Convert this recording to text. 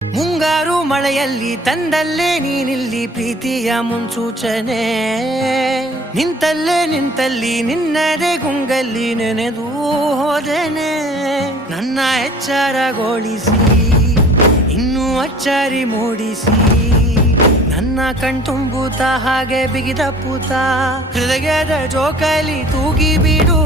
ಮುಂಗಾರು ಮಳೆಯಲ್ಲಿ ತಂದಲ್ಲೇ ನೀನಿಲ್ಲಿ ಪ್ರೀತಿಯ ಮುನ್ಸೂಚನೆ, ನಿಂತಲ್ಲಿ ನಿನ್ನದೇ ಗುಂಗಲ್ಲಿ ನೆನೆದು ಹೋದನೆ. ನನ್ನ ಎಚ್ಚರಗೊಳಿಸಿ ಇನ್ನೂ ಅಚ್ಚರಿ ಮೂಡಿಸಿ, ನನ್ನ ಕಣ್ತುಂಬುತ್ತ ಹಾಗೆ ಬಿಗಿದ ಪೂತ ಹೃದಯದ ಜೋಕಾಲಿ ತೂಗಿ ಬಿಡು.